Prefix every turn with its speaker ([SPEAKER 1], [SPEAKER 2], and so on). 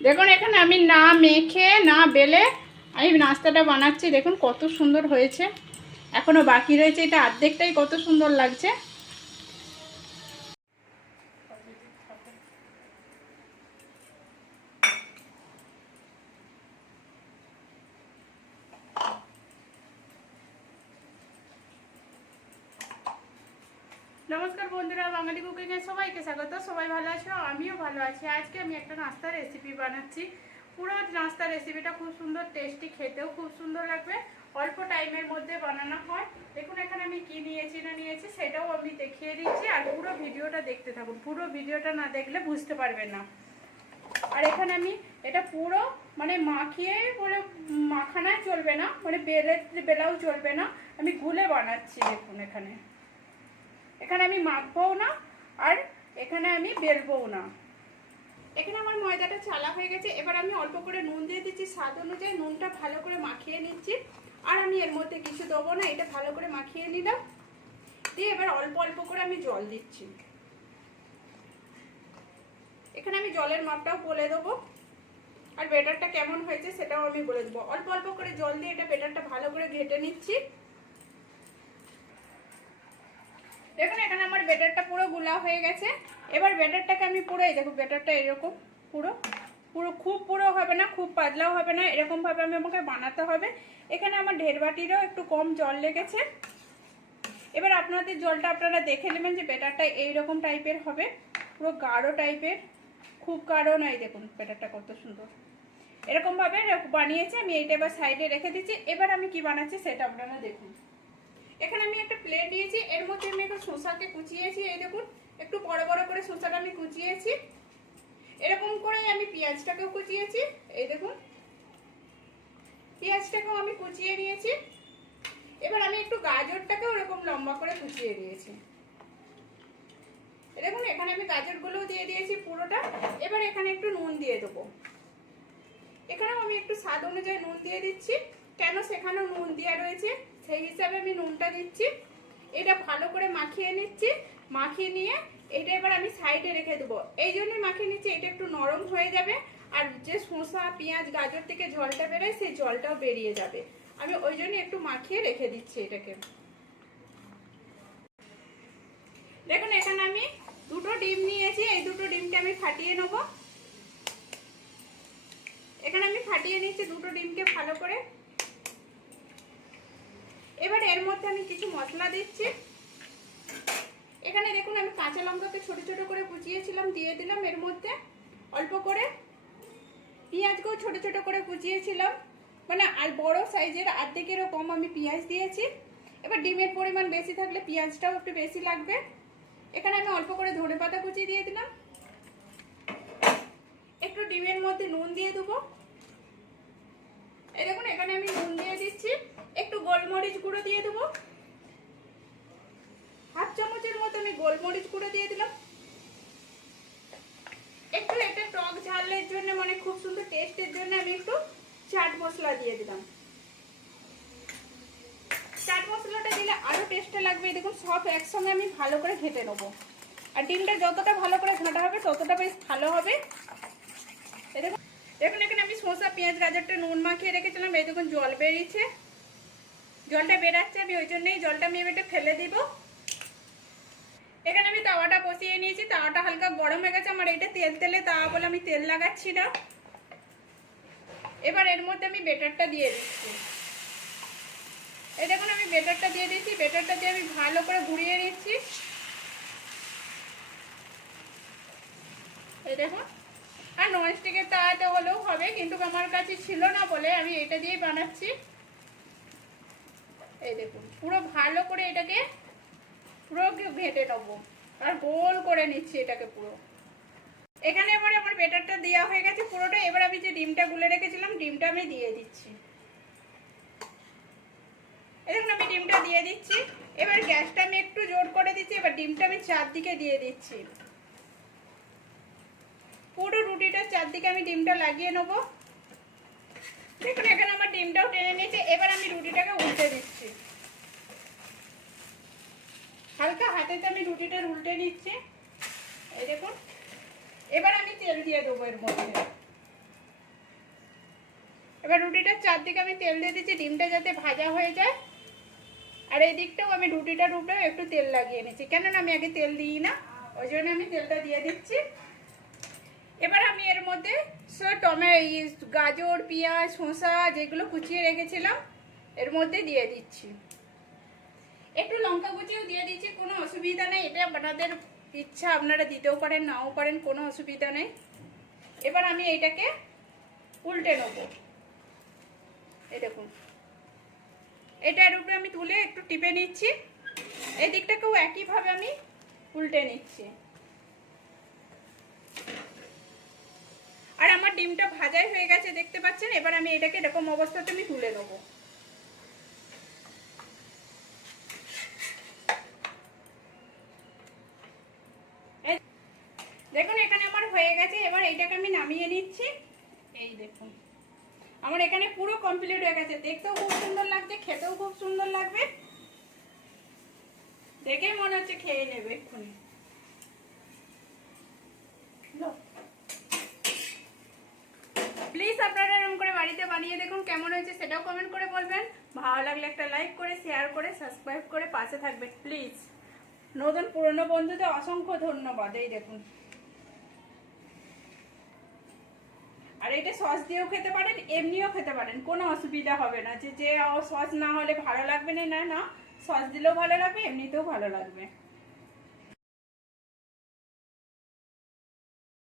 [SPEAKER 1] দেখুন, এখানে আমি না মেখে, না বেলে আমি নাস্তাটা বানাচ্ছি। দেখুন কত সুন্দর হয়েছে। এখনও বাকি রয়েছে। এটা অর্ধেকটাই কত সুন্দর লাগছে। নমস্কার বন্ধুরা, বাঙালি কুকিংয়ে সবাইকে স্বাগত। সবাই ভালো আছো? আমিও ভালো আছি। আজকে আমি একটা নাস্তার রেসিপি বানাচ্ছি। পুরো নাস্তার রেসিপিটা খুব সুন্দর টেস্টি খেতেও খুব সুন্দর লাগবে। অল্প টাইমের মধ্যে বানানো হয়। দেখুন, এখানে আমি কি নিয়েছি, না নিয়েছি, সেটাও আমি দেখিয়ে দিচ্ছি। আর পুরো ভিডিওটা দেখতে থাকুন। পুরো ভিডিওটা না দেখলে বুঝতে পারবেন না। আর এখানে আমি এটা পুরো মানে মাখিয়ে বলে মাখানায় চলবে না মানে বেলে, বেলাও চলবে না। আমি গুলে বানাচ্ছি, দেখুন এখানে। এখানে আমি মাখবও না, আর এখানে আমি বেলবও না। এখানে আমার ময়দাটা চালা হয়ে গেছে। এবার আমি অল্প করে নুন দিয়ে দিচ্ছি। স্বাদ অনুযায়ী নুনটা ভালো করে মাখিয়ে নিচ্ছি। আর আমি এর মধ্যে কিছু দেবো না, এটা ভালো করে মাখিয়ে নিলাম। দিয়ে এবার অল্প অল্প করে আমি জল দিচ্ছি। এখানে আমি জলের মাপটাও বলে দেবো। আর বেটারটা কেমন হয়েছে সেটাও আমি বলে দেবো। অল্প অল্প করে জল দিয়ে এটা বেটারটা ভালো করে ঘেটে নিচ্ছি দেখুন এখানে আমার বেটারটা পুরো গুলা হয়ে গেছে। এবার বেটারটাকে আমি পুরো, এই দেখো বেটারটা এরকম পুরো পুরো খুব পুরো হবে না, খুব পাতলাও হবে না, এরকমভাবে আমি আমাকে বানাতে হবে। এখানে আমার ঢের বাটিরও একটু কম জল লেগেছে। এবার আপনাদের জলটা আপনারা দেখে নেবেন যে বেটারটা এইরকম টাইপের হবে, পুরো গাঢ় টাইপের, খুব গাঢ় নয় দেখুন বেটারটা কত সুন্দর। এরকমভাবে বানিয়েছি, আমি এইটা এবার সাইডে রেখে দিচ্ছি। এবার আমি কি বানাচ্ছি সেটা আপনারা দেখুন। এখানে আমি একটা প্লেট নিয়েছি, এর মধ্যে শসাকে কুচিয়েছি, এই দেখুন, একটু বড় বড় করে শসাটা আমি কুচিয়েছি। এরকম করেই আমি পেঁয়াজটাকেও কুচিয়েছি, এই দেখুন। পেঁয়াজটাকেও আমি কুচিয়ে নিয়েছি। এবার আমি একটু গাজরটাকেও এরকম লম্বা করে কুচিয়ে দিয়েছি। দেখুন, এখানে আমি গাজরগুলোও দিয়ে দিয়েছি পুরোটা। এবার এখানে একটু নুন দিয়ে দেবো। এখানেও আমি একটু স্বাদ অনুযায়ী নুন দিয়ে দিচ্ছি। কেন সেখানেও নুন দেওয়া রয়েছে, সেই হিসাবে আমি নুনটা দিচ্ছি। এটা ভালো করে মাখিয়ে নিচ্ছি। মাখিয়ে নিয়ে এটা এবার আমি সাইডে রেখে দেবো। এই জন্যই মাখিয়ে নিচ্ছি, এটা একটু নরম হয়ে যাবে। আর যে শসা, পেঁয়াজ, গাজর থেকে জলটা বেরোয়, সেই জলটাও বেরিয়ে যাবে। আমি ওই জন্য একটু মাখিয়ে রেখে দিচ্ছি এটাকে। দেখুন, এখানে আমি দুটো ডিম নিয়েছি। এই দুটো ডিমটা আমি ফাটিয়ে নেব। এখানে আমি ফাটিয়ে নিচ্ছি দুটো ডিমকে ভালো করে। এবার এর মধ্যে আমি কিছু মশলা দিচ্ছি। এখানে দেখুন, আমি কাঁচা লঙ্কাকে ছোট ছোট করে কুচিয়েছিলাম, দিয়ে দিলাম। এর মধ্যে অল্প করে পেঁয়াজকেও ছোট ছোট করে কুচিয়েছিলাম। মানে আর বড় সাইজের আর্ধেকেরও কম আমি পেঁয়াজ দিয়েছি। এবার ডিমের পরিমাণ বেশি থাকলে পেঁয়াজটাও একটু বেশি লাগবে। এখানে আমি অল্প করে ধনে পাতা কুচি দিয়ে দিলাম। একটু ডিমের মধ্যে নুন দিয়ে দেবো। এই দেখুন, এখানে আমি নুন দিয়ে দিচ্ছি। একটু গোলমরিচ গুঁড়ো দিয়ে দেবো। হাফ চামচের মতো আমি গোলমরিচ গুঁড়ো দিয়ে দিলাম। একটু একটা টক ঝালের জন্য মানে খুব সুন্দর টেস্টের জন্য আমি একটু চাট মশলা দিয়ে দিলাম। চাট মশলাটা দিলে আরও টেস্টটা লাগবে। দেখুন, সব একসঙ্গে আমি ভালো করে ঘেটে নেব। আর ডিমটা যতটা ভালো করে ঘাঁটা হবে, ততটা বেশ ভালো হবে। দেখুন দেখুন, এখানে আমি শসা, পেঁয়াজ, গাজরটা নুন মাখিয়ে রেখেছিলাম। এই দেখুন, জল বেরিয়েছে। জলটা বেরাচ্ছে, আমি ওই জন্যই জলটা আমি এবার ফেলে দিব। এখানে আমি তাওয়াটা বসিয়ে নিয়েছি, তাওয়াটা হালকা গরম হয়ে গেছে, আমার এটা তেল তেলে তাওয়া বলে আমি তেল লাগাচ্ছি না। এবার এর মধ্যে আমি বেটারটা দিয়ে দিচ্ছি। এই দেখুন, আমি বেটারটা দিয়ে দিচ্ছি বেটারটা দিয়ে আমি ভালো করে ঘুরিয়ে নিচ্ছি। এই দেখুন, আর ননস্টিকের তাওয়াতে হলেও হবে, কিন্তু আমার কাছে ছিল না বলে আমি এটা দিয়েই বানাচ্ছি। এই দেখুন, পুরো ভালো করে এটাকে পুরো ঘেটে নেব। আর গোল করে নিচ্ছি এটাকে পুরো। এখানে এবার আমার বেটারটা দেওয়া হয়ে গেছে পুরোটা। এবার আমি যে ডিমটা গুলে রেখেছিলাম, ডিমটা আমি দিয়ে দিচ্ছি। দেখুন, আমি ডিমটা দিয়ে দিচ্ছি। এবার গ্যাসটা আমি একটু জোর করে দিচ্ছি। এবার ডিমটা আমি চারদিকে দিয়ে দিচ্ছি। পুরো রুটিটার চারদিকে আমি ডিমটা লাগিয়ে নেব। দেখুন, এখানে আমার ডিমটাও টেনে নিয়েছে। এবার আমি রুটিটাকে উল্টে দিচ্ছি হাতেতে আমি রুটিটা উল্টে নিচ্ছি। এই দেখুন। এবার আমি তেল দিয়ে দেবো এর মধ্যে। এবার রুটিটার চারদিকে আমি তেল দিয়ে দিচ্ছি, ডিমটা যাতে ভাজা হয়ে যায়। আর এই দিকটাও আমি রুটিটার উপরেও একটু তেল লাগিয়ে নিচ্ছি। কেননা আমি আগে তেল দিই না, ওই জন্য আমি তেলটা দিয়ে দিচ্ছি। এবার আমি এর মধ্যে টমে গাজর, পেঁয়াজ, শসা যেগুলো কুচিয়ে রেখেছিলাম, এর মধ্যে দিয়ে দিচ্ছি। একটু লঙ্কা কুচিও দিয়ে দিচ্ছি, কোনো অসুবিধা নেই। এটা আপনাদের ইচ্ছা, আপনারা দিতেও পারেন, নাও পারেন, কোনো অসুবিধা নেই। এবার আমি এইটাকে উল্টে নেব। এই দেখুন। এটার উপরে আমি তুলে একটু টিপে নিচ্ছি। এই দিকটাকেও একইভাবে আমি উল্টে নিচ্ছি। আর আমার ডিমটা ভাজাই হয়ে গেছে, দেখতে পাচ্ছেন? এবার আমি এটাকে এরকম অবস্থাতে আমি তুলে নেব। দেখুন, এখানে আমার হয়ে গেছে। এবার এইটাকে আমি নামিয়ে নিচ্ছি। এই দেখুন, আমার এখানে পুরো কমপ্লিট হয়ে গেছে। দেখতেও খুব সুন্দর লাগছে, খেতেও খুব সুন্দর লাগবে। দেখেই মনে হচ্ছে খেয়ে নেবে এক্ষুনি। প্লিজ আপনারা এরকম করে বাড়িতে বানিয়ে দেখুন, কেমন হয়েছে সেটাও কমেন্ট করে বলবেন। ভালো লাগলে একটা লাইক করে শেয়ার করে সাবস্ক্রাইব করে পাশে থাকবেন প্লিজ নতুন পুরনো বন্ধুদের অসংখ্য ধন্যবাদ। এই দেখুন। আর এটা সস দিয়েও খেতে পারেন, এমনিও খেতে পারেন, কোনো অসুবিধা হবে না। যে যে সস না হলে ভালো লাগবে না না, সস দিলেও ভালো লাগবে, এমনিতেও ভালো লাগবে।